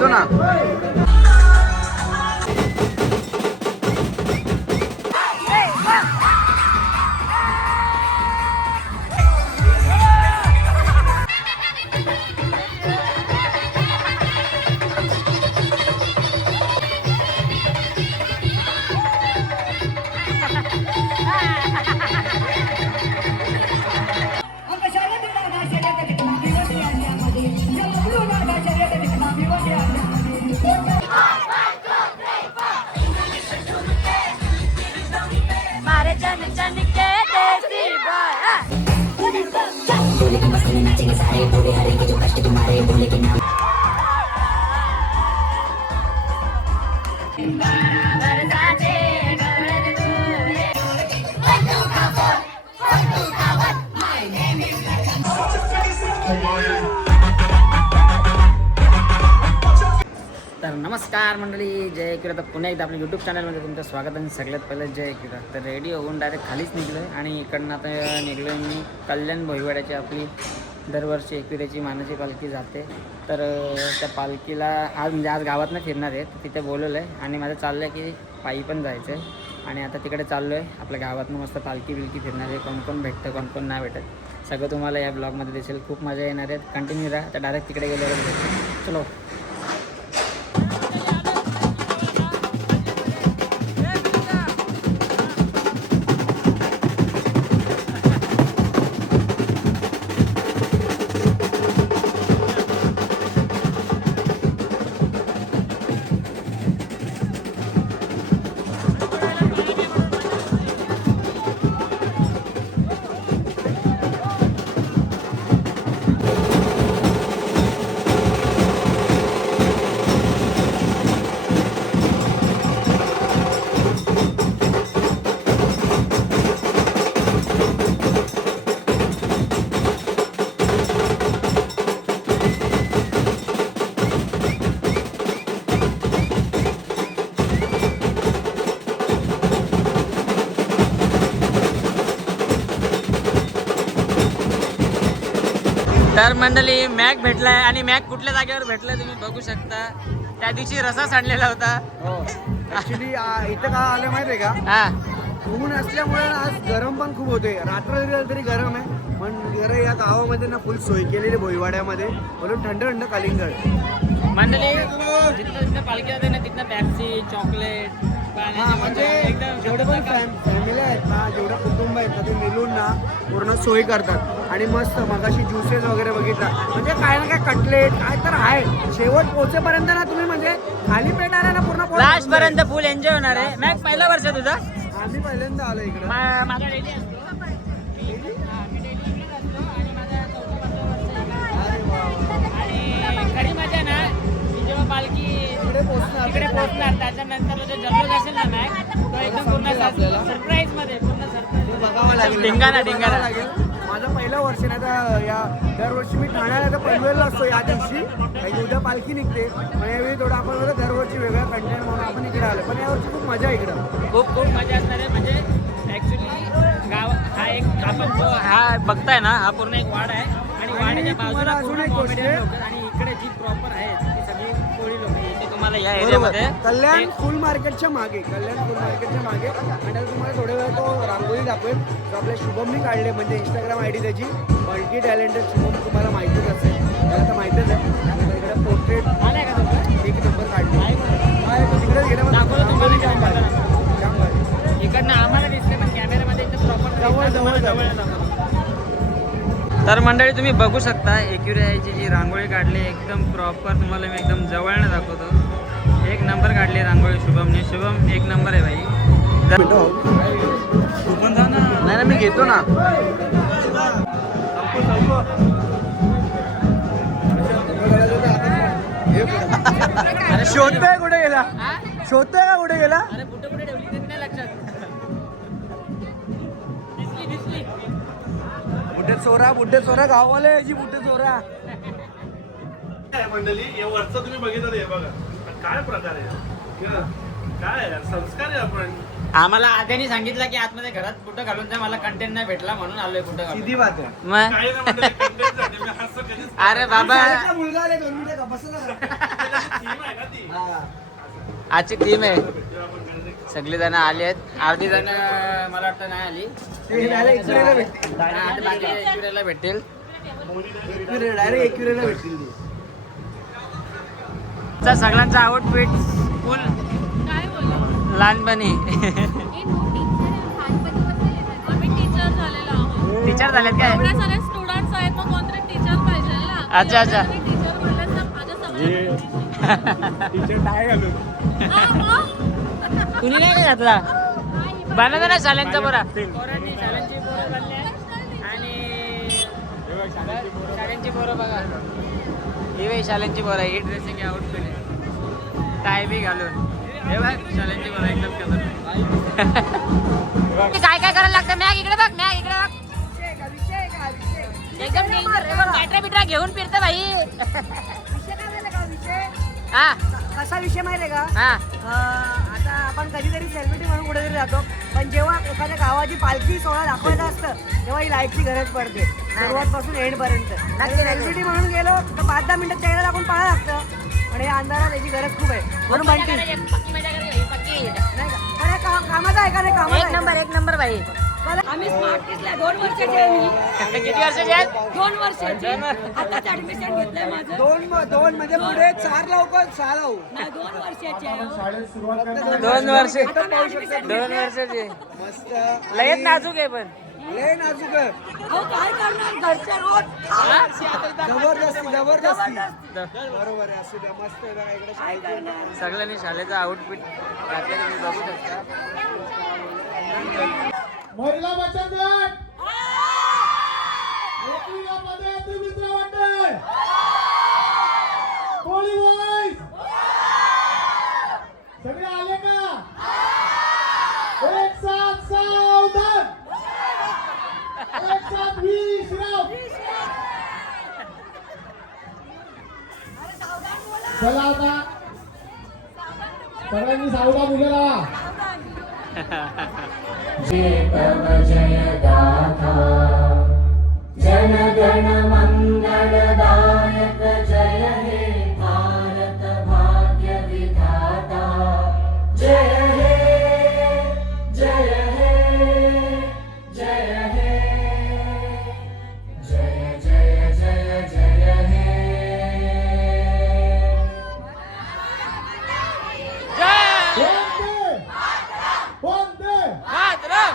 ना तर नमस्कार मंडळी, जय किरा. तर पुन्हा एकदा आपल्या यूट्यूब चॅनलमध्ये तुमचं स्वागत आहे. सगळ्यात पहिलं जय किरा. तर रेडी होऊन डायरेक्ट खालीच निघलो आहे आणि इकडनं आता निघलो आहे मी कल्याण भोईवाड्याची आपली दरवर्षी एकविरेची मानाची पालखी जाते. तर त्या पालखीला आज गावातनं फिरणार आहे, तिथे बोलवलं आहे आणि माझं चाललं आहे की पायी पण जायचं आहे. आणि आता तिकडे चाललो आहे. आपल्या गावातनं मस्त पालखी बिलकी फिरणार आहे. कोण कोण भेटतं कोण कोण नाही भेटत सगळं तुम्हाला या ब्लॉगमध्ये दिसेल. खूप मजा येणार आहे. कंटिन्यू राहा. तर डायरेक्ट तिकडे गेल्यावर भेटतो. चलो. तर मंडळी मॅक भेटलाय आणि मॅक कुठल्या जागेवर भेटलाय तुम्ही बघू शकता. त्या दिवशी रसा सांडलेला होता. हो ऍक्च्युली इथं का आलं माहिती आहे का, हा ऊन असल्यामुळे आज गरम पण खूप होते. रात्र जरी तरी गरम आहे, पण जरा या गावामध्ये ना फुल सोय केलेली भोईवाड्यामध्ये, म्हणून थंड थंड कलिंगड. मंडळी जिथं पालखी जाते ना तिथनं पॅप्सी चॉकलेट म्हणजे जेवढे पण फॅमिली आहेत ना, जेवढे कुटुंब आहेत ना, ते मिळून ना पूर्ण सोय करतात. आणि मस्त मगाशी ज्युसेस वगैरे बघितला, म्हणजे काय ना काय कटलेट काय तर आहे. शेवट पोहोचेपर्यंत ना तुम्ही म्हणजे खाली पेट आला ना पूर्ण लास्ट पर्यंत फुल एन्जॉय होणार आहे. मॅक पहिलं वर्ष तुझं? आम्ही पहिल्यांदा आलो इकडे. माझा डेली असतो. मी डेली इकडेच असतो आणि माझा 4-5 वर्ष आणि खरी मजा ना मी जेव्हा पालखी तिकडे पोहोचणार त्याच्यानंतर जो जल्लोष असेल ना मॅक, तो एकदम पूर्ण सरप्राईज मध्ये पूर्ण सरप्राईज बघावं लागेल. ढिंगाणा लागेल. माझं पहिलं वर्ष नाही तर या दरवर्षी मी ठाण्याला तर पनवेलला असतो या दिवशी, आणि उद्या पालखी निघते. पण यावेळी थोडं आपण बघा दरवर्षी वेगळा कंटेंट म्हणून आपण इकडे आलो. पण यावर्षी खूप मजा आहे इकडं. खूप मजा असणार आहे. म्हणजे ॲक्च्युली गाव हा एक आपण जो हा बघताय ना, हा पूर्ण एक वाडा आहे आणि वाड्याच्या बाजूला अजून एक गोष्ट आहे. आणि इकडे जी प्रॉपर आहे ती सगळी कोळी लोक. इथे तुम्हाला या एरियामध्ये कल्याण फुल मार्केटच्या मागे आणि तुम्हाला थोड्या वेळ तो रांगोळी दाखवेल. तो आपल्या शुभमनी काढले, म्हणजे इंस्टाग्राम आयडी त्याची मल्टी टॅलेंटेड शुभम, तुम्हाला माहितीच असेल, त्याला तर माहितीच आहे. इकडे पोर्ट्रेट आलाय का तुमचं? एक नंबर काढले. तिकडे गेल्यावर दाखवलं तुम्हाला जाम भारी. इकडनं आम्हाला दिसले पण कॅमेरामध्ये एकदम प्रॉपर जवळ. तर मंडळी तुम्ही बघू शकता एकविराची जी रांगोळी काढली एकदम प्रॉपर. तुम्हाला मी एकदम जवळनं दाखवतो. एक नंबर काढली रांगोळी शुभमने. शुभम एक नंबर आहे भाई. नाही ना मी घेतो ना. शोधतोय कुठे गेला, शोधतोय का कुठे गेला. अरे कुठे ठेवली ते नाही लक्षात. दिसली बुड्ढे चोरा गाववाले याची बुड्ढे चोरा. मंडळी या वरचं तुम्ही बघितलं हे बघा काय प्रकार आहे, काय संस्कार आहे. आपण आम्हाला आद्याने सांगितलं की आतमध्ये घरात कुठं घालून जा, मला कंटेंट नाही भेटला म्हणून आलोय कुठं घालून. सीधी बात आहे. मग अरे बाबा शाळेतला मुलगा आले 2 मिनिटं बस ना जरा. हा. आजची टीम आहे. सगळी जण आली आहेत. अर्धी जण मला वाटतं नाही आली. ते डायरेक्ट एकविरेला भेटतील. आणि बाकी एकविरेला भेटतील. डायरेक्ट एकविरेला भेटतील ते. तर सगळ्यांचा आउटफिट फुल काय बोलला? लहानपणी आम्ही टीचर झालेलो आहोत. टीचर झालेत काय? एवढे सारे स्टुडंट्स आहेत, मग कोणतरी टीचर पाहिजे ना. अच्छा, अच्छा. टीचर बोलले तर माझ्या सगळ्या कुणी नाही घातला बनवता ना शाळांचा बोरा. पोरांनी शाळांची बोरं बनले आणि शाळांची बोरं बघा. ही बाई शाळांची बोरं. ही ड्रेसिंग आउटफिट टाय बी घालून हे बघ शाळांची बोरं एकदम कलर. काय काय करायला लागतं? मॅग इकडे बघ, मॅग इकडे बघ. एकदम डेंजर बॅटऱ्या बिटऱ्या घेऊन फिरतं भाई. हा कसा विषय माहिती आहे का? हा आता आपण कधीतरी सेलिब्रिटी म्हणून कुठेतरी जातो, पण जेव्हा एखाद्या गावाची पालखी सोहळा दाखवायचा असतं तेव्हा ही लाईटची गरज पडते, सुरुवातपासून एंड पर्यंत. सेलिब्रिटी म्हणून गेलो तर 5-10 मिनिटं चेहरा दाखवून पळा लागतं, पण हे अंधारात याची गरज खूप आहे. म्हणून म्हणते नाही का? पण हे कामाचं आहे का नाही? कामाचं एक नंबर भाई. आम्ही स्मार्ट किड्सला 2 वर्षाचे आहे मी. किती वर्षाचे आहेत? 2 वर्षाचे. आताच ऍडमिशन घेतलंय माझं. 2 म्हणजे पुढे 4 लवकर 6 लावू. नाही, 2 वर्षाचे आहे. 2 वर्ष आता मी admission 2 वर्षाचे मस्त. लयच नाजूक आहे पण. लय नाजूक आहे. अहो, काय करणार? घरचे रोज जबरदस्ती बरोबर आहे. असू द्या. मस्त आहे बघा इकडे शाळेत. सगळ्यांनी शाळेचं आउटफिट घातलेलं तुम्ही बघू शकता. महिला बचत गट मध्ये मित्र मंडळ कोळी बॉईज सगळे आले का? एक साथ सावधान, एक साथ विश्राम. चला आता सगळ्यांनी सावधान उभे राहा. तव जय गाथा जनगण मंगलदायक जय हे भारत भाग्य विधाता जय हे जय हे जय हे जय जय जय जय हे वंदे मातरम.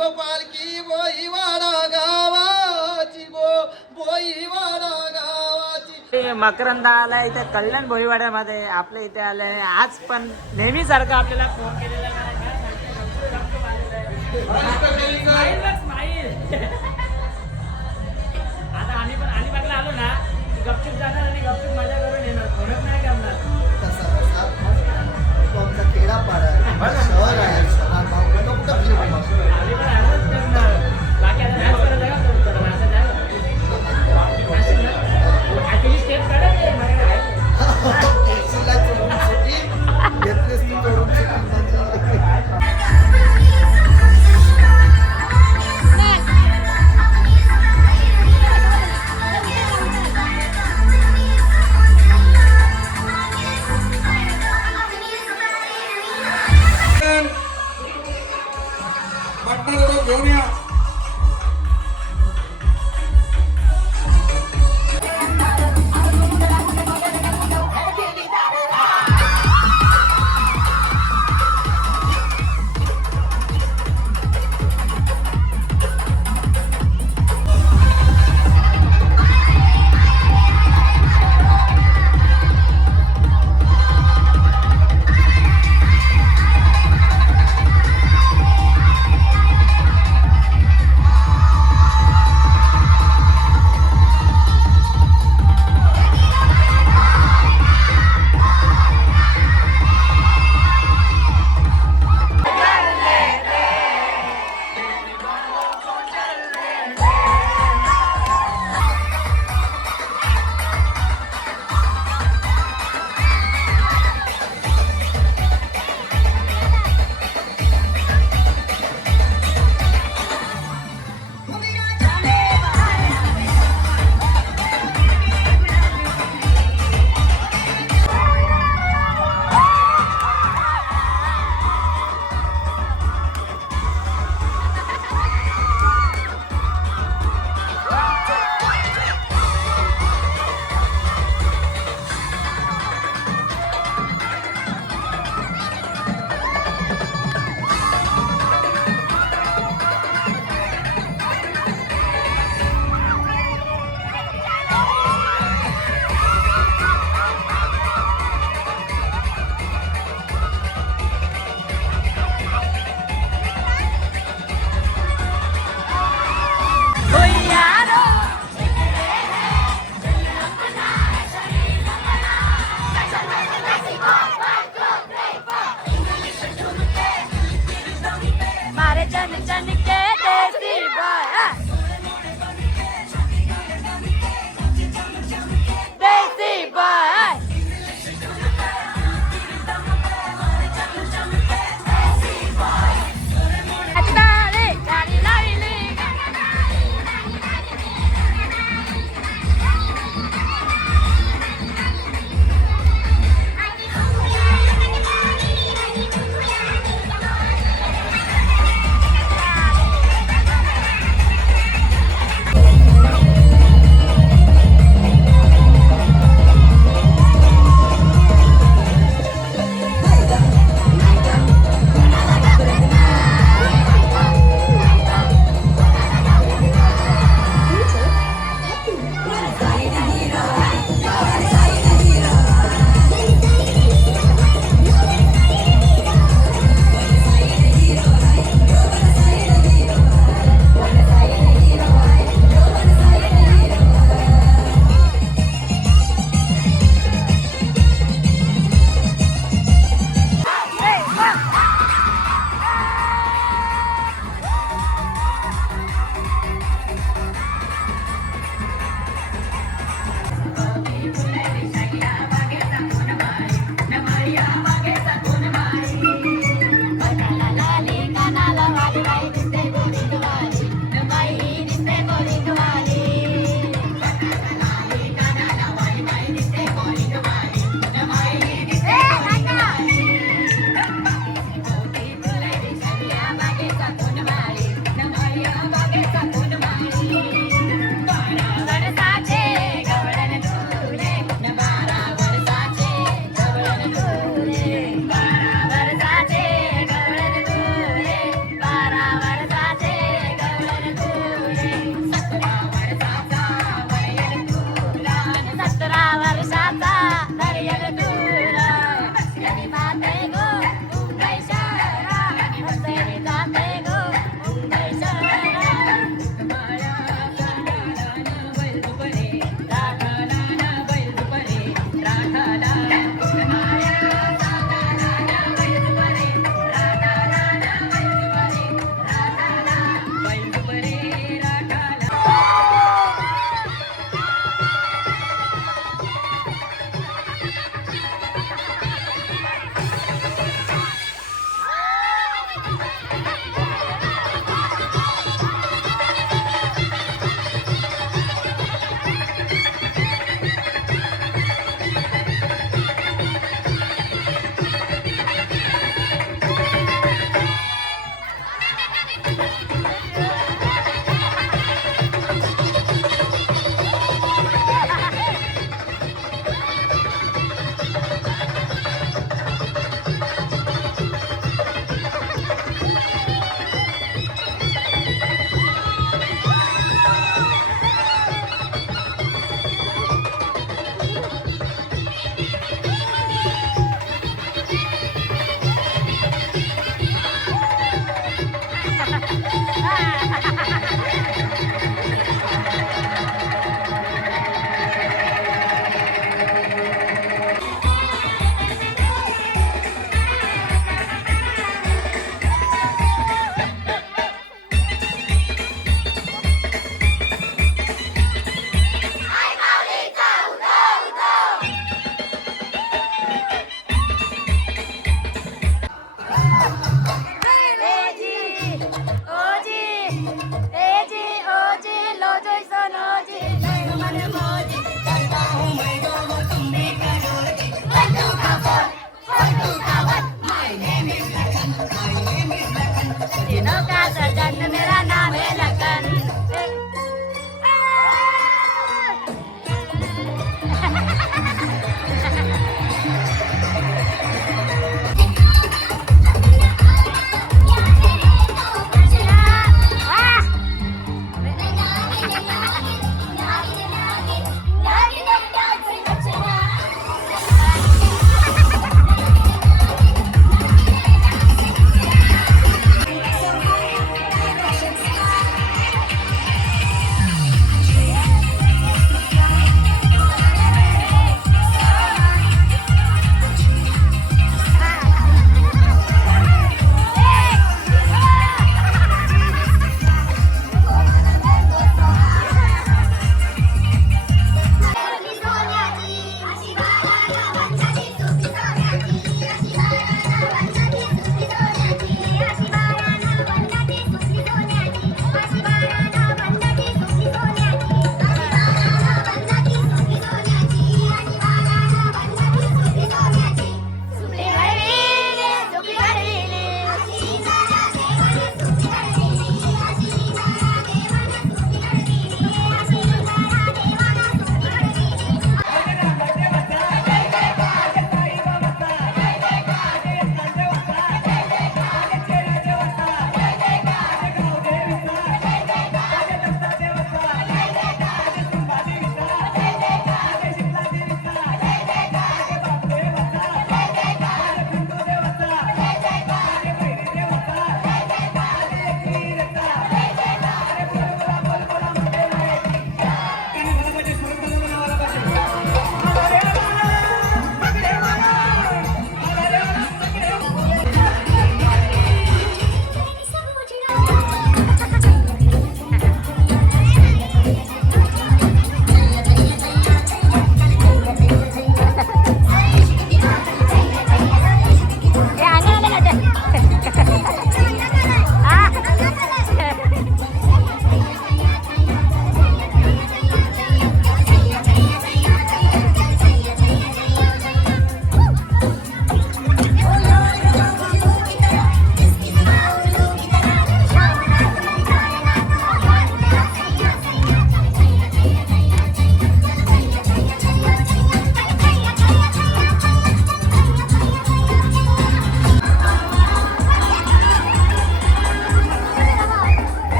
पालखी बोईवाडा गावाची बोईवाडा गावाची. ते मकरंदा आला इथे कल्याण भोईवाड्यामध्ये आपल्या इथे आले. आज पण नेहमीसारखं आपल्याला फोन केलेला नाही. आता आम्ही पण अलिबागला आलो ना गपचूप जाणार आणि गपचूप मजा करून येणार. फोनच नाही करणार. आमचा खेडापाडा आहे, शहर आहे, शहरात भाव कुठं कुठं फिरू. आम्ही पण असंच करणार. बाकी आता dance करत आहे का तो? तर असं द्या. असं ना? काहीतरी step काढा ते, मला काय. केसीला चोरून सुटी, घेतलीस तू चोरून सुटी. घेऊन या.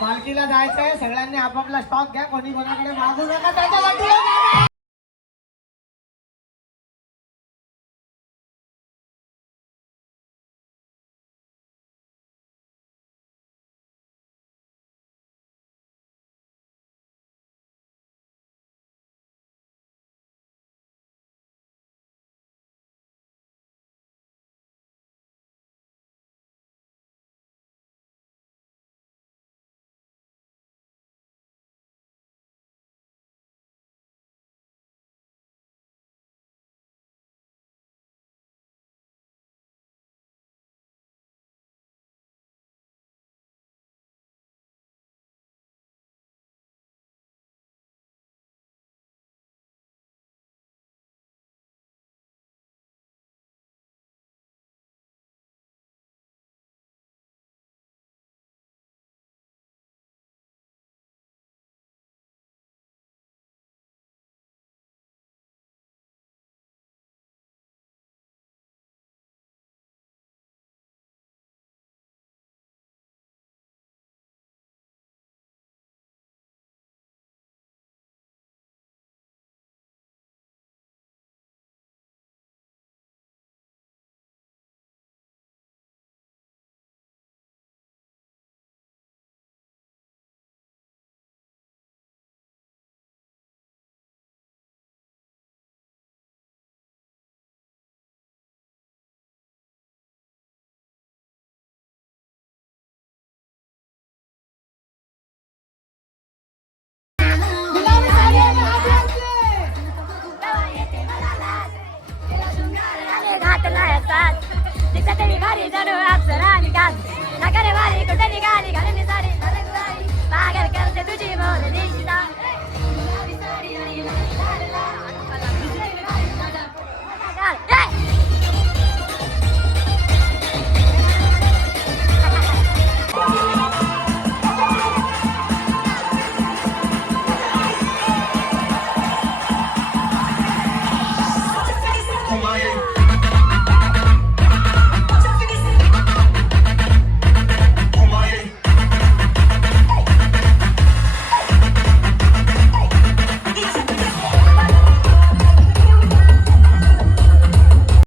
पालखीला जायचंय, सगळ्यांनी आपापला स्टॉक घ्या, कोणी कोणाकडे मागू नका, त्याच्या वाटूला जणू अप्सरा निघाली नगर वाली कुठे निघाली घालून साडी पागल करते तुझी मोर दिशा